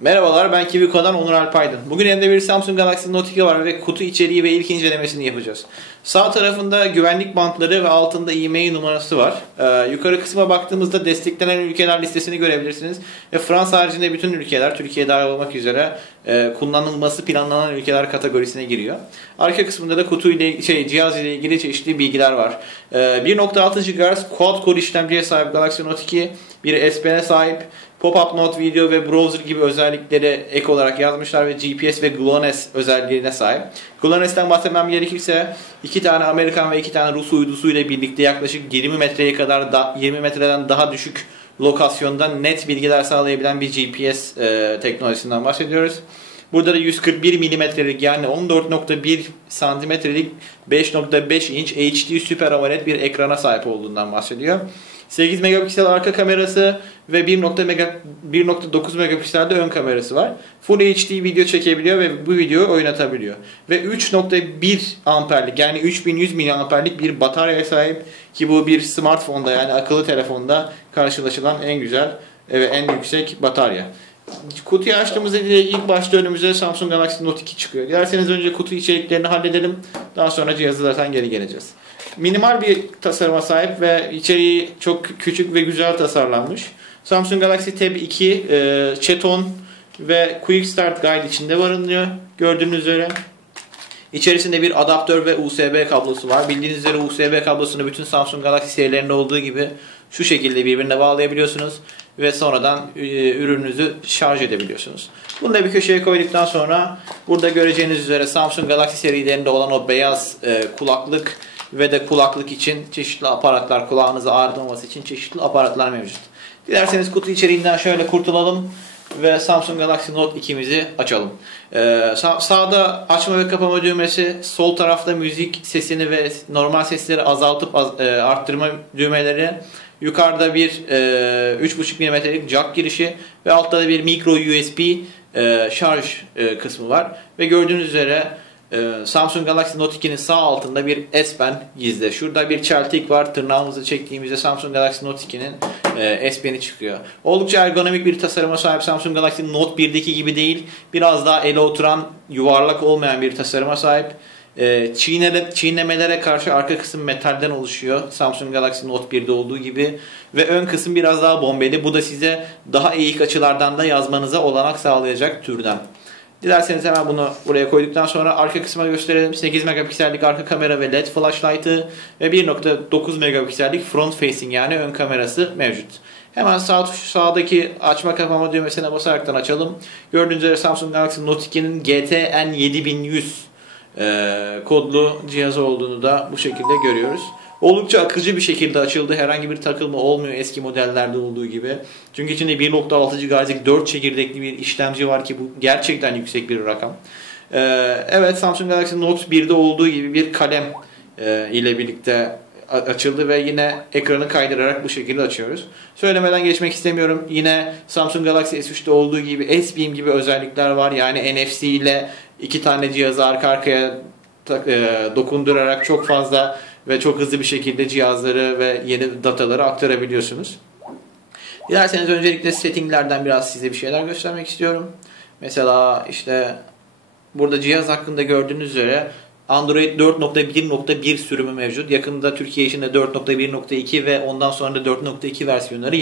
Merhabalar ben Kiviko'dan Onur Alpaydın. Bugün elimde bir Samsung Galaxy Note 2 var ve kutu içeriği ve ilk incelemesini yapacağız. Sağ tarafında güvenlik bantları ve altında e-mail numarası var. Ee, yukarı kısma baktığımızda desteklenen ülkeler listesini görebilirsiniz. Ve Fransa haricinde bütün ülkeler, Türkiye dahil olmak üzere e, kullanılması planlanan ülkeler kategorisine giriyor. Arka kısmında da kutu ile şey cihaz ile ilgili çeşitli bilgiler var. Ee, 1.6 GHz quad core işlemciye sahip Galaxy Note 2, bir S Pen'e sahip, Pop-up Note video ve browser gibi özellikleri ek olarak yazmışlar ve GPS ve GLONASS özelliğine sahip. GLONASS'ten bahsetmem gerekirse iki tane Amerikan ve iki tane Rus uydusu ile birlikte yaklaşık 20 metreye kadar da, 20 metreden daha düşük lokasyonda net bilgiler sağlayabilen bir GPS e, teknolojisinden bahsediyoruz. Burada da 141 milimetrelik yani 14.1 santimetrelik 5.5 inç HD Super AMOLED bir ekrana sahip olduğundan bahsediyor. 8 megapiksel arka kamerası ve 1.9 megapiksel de ön kamerası var. Full HD video çekebiliyor ve bu videoyu oynatabiliyor. Ve 3.1 amperlik yani 3100 miliamperlik bir bataryaya sahip ki bu bir smartphone'da yani akıllı telefonda karşılaşılan en güzel ve en yüksek batarya. Kutuyu açtığımızda ilk başta önümüze Samsung Galaxy Note 2 çıkıyor. Dilerseniz önce kutu içeriklerini halledelim. Daha sonra cihazı zaten geri geleceğiz. Minimal bir tasarıma sahip ve içeriği çok küçük ve güzel tasarlanmış. Samsung Galaxy Tab 2 e, Cheton ve Quick Start Guide içinde barınıyor. Gördüğünüz üzere. İçerisinde bir adaptör ve USB kablosu var. Bildiğiniz üzere USB kablosunu bütün Samsung Galaxy serilerinde olduğu gibi şu şekilde birbirine bağlayabiliyorsunuz ve sonradan e, ürününüzü şarj edebiliyorsunuz. Bunu da bir köşeye koyduktan sonra burada göreceğiniz üzere Samsung Galaxy serilerinde olan o beyaz e, kulaklık ve de kulaklık için çeşitli aparatlar, kulağınızı ağrıtmaması için çeşitli aparatlar mevcut. Dilerseniz kutu içeriğinden şöyle kurtulalım ve Samsung Galaxy Note 2'mizi açalım. Ee, sağ, sağda açma ve kapama düğmesi, sol tarafta müzik sesini ve normal sesleri azaltıp az, e, arttırma düğmeleri, yukarıda bir e, 3.5 mm'lik jack girişi ve altta da bir micro USB e, şarj e, kısmı var. Ve gördüğünüz üzere ee, Samsung Galaxy Note 2'nin sağ altında bir S Pen gizli. Şurada bir çeltik var. Tırnağımızı çektiğimizde Samsung Galaxy Note 2'nin e, S Pen'i çıkıyor. Oldukça ergonomik bir tasarıma sahip Samsung Galaxy Note 1'deki gibi değil. Biraz daha ele oturan, yuvarlak olmayan bir tasarıma sahip. E, çiğnele, çiğnemelere karşı arka kısım metalden oluşuyor. Samsung Galaxy Note 1'de olduğu gibi. Ve ön kısım biraz daha bombeli. Bu da size daha eğik açılardan da yazmanıza olanak sağlayacak türden. Dilerseniz hemen bunu buraya koyduktan sonra arka kısma gösterelim. 8 megapiksellik arka kamera ve led flashlight'ı ve 1.9 megapiksellik front facing yani ön kamerası mevcut. Hemen sağ sağdaki açma kapama düğmesine basaraktan açalım. Gördüğünüz üzere Samsung Galaxy Note 2'nin GTN 7100 e, kodlu cihazı olduğunu da bu şekilde görüyoruz. Oldukça akıcı bir şekilde açıldı. Herhangi bir takılma olmuyor eski modellerde olduğu gibi. Çünkü içinde 1.6 GHz'lik 4 çekirdekli bir işlemci var ki bu gerçekten yüksek bir rakam. Ee, evet Samsung Galaxy Note 1'de olduğu gibi bir kalem e, ile birlikte açıldı ve yine ekranı kaydırarak bu şekilde açıyoruz. Söylemeden geçmek istemiyorum. Yine Samsung Galaxy S3'te olduğu gibi S-Beam gibi özellikler var. Yani NFC ile iki tane cihazı arka arkaya e, dokundurarak çok fazla ve çok hızlı bir şekilde cihazları ve yeni dataları aktarabiliyorsunuz. Dilerseniz öncelikle settinglerden biraz size bir şeyler göstermek istiyorum. Mesela işte burada cihaz hakkında gördüğünüz üzere Android 4.1.1 sürümü mevcut. Yakında Türkiye için de 4.1.2 ve ondan sonra da 4.2 versiyonları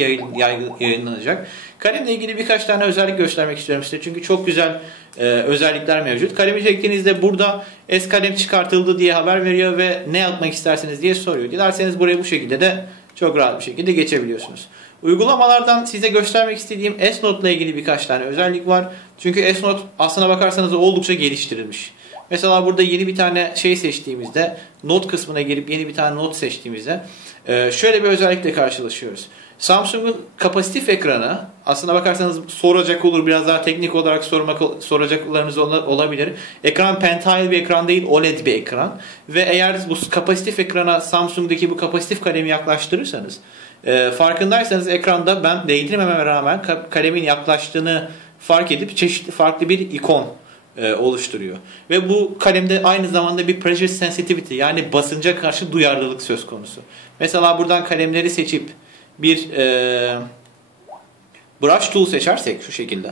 yayınlanacak. Kalemle ilgili birkaç tane özellik göstermek istiyorum size. Çünkü çok güzel e, özellikler mevcut. Kalemi çektiğinizde burada S kalem çıkartıldı diye haber veriyor ve ne yapmak isterseniz diye soruyor. Dilerseniz buraya bu şekilde de çok rahat bir şekilde geçebiliyorsunuz. Uygulamalardan size göstermek istediğim S-Note ile ilgili birkaç tane özellik var. Çünkü S-Note aslına bakarsanız oldukça geliştirilmiş. Mesela burada yeni bir tane şey seçtiğimizde not kısmına gelip yeni bir tane not seçtiğimizde e, şöyle bir özellikle karşılaşıyoruz. Samsung'un kapasitif ekranı aslına bakarsanız soracak olur biraz daha teknik olarak sormak soracaklarınız olabilir. Ekran pentile bir ekran değil OLED bir ekran ve eğer bu kapasitif ekrana Samsung'daki bu kapasitif kalemi yaklaştırırsanız e, farkındaysanız ekranda ben değdirmememe rağmen kalemin yaklaştığını fark edip çeşitli farklı bir ikon e, oluşturuyor. Ve bu kalemde aynı zamanda bir pressure sensitivity yani basınca karşı duyarlılık söz konusu. Mesela buradan kalemleri seçip bir e, brush tool seçersek şu şekilde.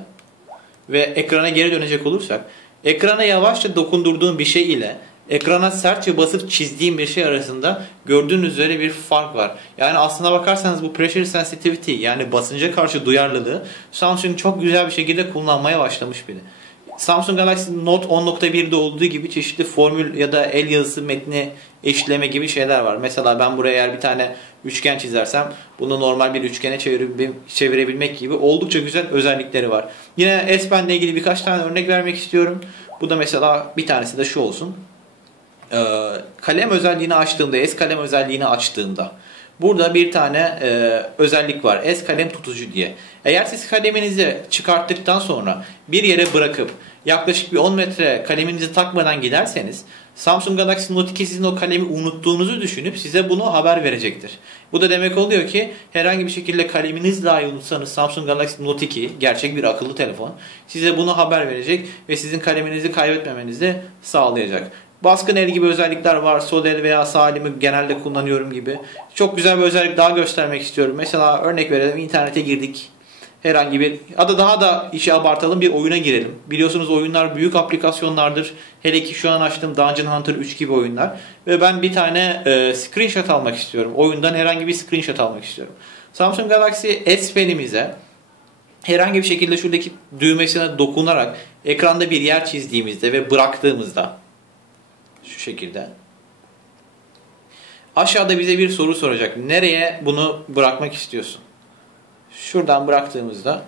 ve ekrana geri dönecek olursak ekrana yavaşça dokundurduğun bir şey ile ekrana sertçe basıp çizdiğim bir şey arasında gördüğünüz üzere bir fark var. Yani aslına bakarsanız bu pressure sensitivity yani basınca karşı duyarlılığı Samsung çok güzel bir şekilde kullanmaya başlamış bile. Samsung Galaxy Note 10.1'de olduğu gibi çeşitli formül ya da el yazısı metni eşleme gibi şeyler var. Mesela ben buraya eğer bir tane üçgen çizersem bunu normal bir üçgene çevirebilmek gibi oldukça güzel özellikleri var. Yine S Pen ile ilgili birkaç tane örnek vermek istiyorum. Bu da mesela bir tanesi de şu olsun. Ee, kalem özelliğini açtığında, S kalem özelliğini açtığında Burada bir tane e, özellik var. S kalem tutucu diye. Eğer siz kaleminizi çıkarttıktan sonra bir yere bırakıp yaklaşık bir 10 metre kaleminizi takmadan giderseniz Samsung Galaxy Note 2 sizin o kalemi unuttuğunuzu düşünüp size bunu haber verecektir. Bu da demek oluyor ki herhangi bir şekilde kaleminiz dahi unutsanız Samsung Galaxy Note 2 gerçek bir akıllı telefon size bunu haber verecek ve sizin kaleminizi kaybetmemenizi sağlayacak. Baskın el gibi özellikler var. Sol el veya sağ elimi genelde kullanıyorum gibi. Çok güzel bir özellik daha göstermek istiyorum. Mesela örnek verelim internete girdik. Herhangi bir ya da daha da işi abartalım bir oyuna girelim. Biliyorsunuz oyunlar büyük aplikasyonlardır. Hele ki şu an açtığım Dungeon Hunter 3 gibi oyunlar. Ve ben bir tane e, screenshot almak istiyorum. Oyundan herhangi bir screenshot almak istiyorum. Samsung Galaxy S Pen'imize herhangi bir şekilde şuradaki düğmesine dokunarak ekranda bir yer çizdiğimizde ve bıraktığımızda şu şekilde. Aşağıda bize bir soru soracak. Nereye bunu bırakmak istiyorsun? Şuradan bıraktığımızda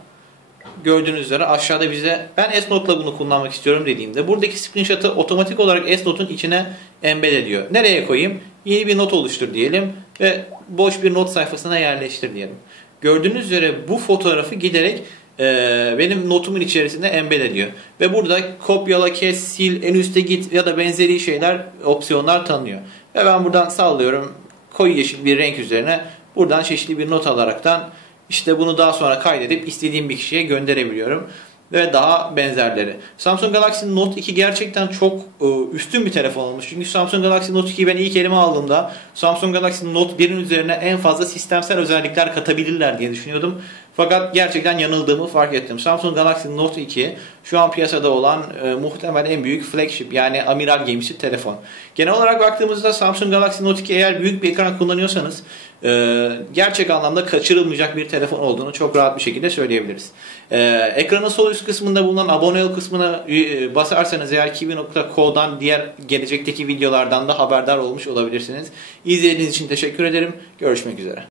gördüğünüz üzere aşağıda bize ben S-Note'la bunu kullanmak istiyorum dediğimde buradaki screenshot'ı otomatik olarak S-Note'un içine embed ediyor. Nereye koyayım? Yeni bir not oluştur diyelim ve boş bir not sayfasına yerleştir diyelim. Gördüğünüz üzere bu fotoğrafı giderek e, benim notumun içerisinde embed ediyor. Ve burada kopyala, kes, sil, en üste git ya da benzeri şeyler, opsiyonlar tanıyor. Ve ben buradan sallıyorum koyu yeşil bir renk üzerine buradan çeşitli bir not alaraktan işte bunu daha sonra kaydedip istediğim bir kişiye gönderebiliyorum ve daha benzerleri. Samsung Galaxy Note 2 gerçekten çok e, üstün bir telefon olmuş. Çünkü Samsung Galaxy Note 2'yi ben ilk elime aldığımda Samsung Galaxy Note 1'in üzerine en fazla sistemsel özellikler katabilirler diye düşünüyordum. Fakat gerçekten yanıldığımı fark ettim. Samsung Galaxy Note 2 şu an piyasada olan e, muhtemel en büyük flagship yani amiral gemisi telefon. Genel olarak baktığımızda Samsung Galaxy Note 2 eğer büyük bir ekran kullanıyorsanız e, gerçek anlamda kaçırılmayacak bir telefon olduğunu çok rahat bir şekilde söyleyebiliriz. E, ekranın sol üst kısmında bulunan abone ol kısmına e, basarsanız eğer kiwi.co'dan diğer gelecekteki videolardan da haberdar olmuş olabilirsiniz. İzlediğiniz için teşekkür ederim. Görüşmek üzere.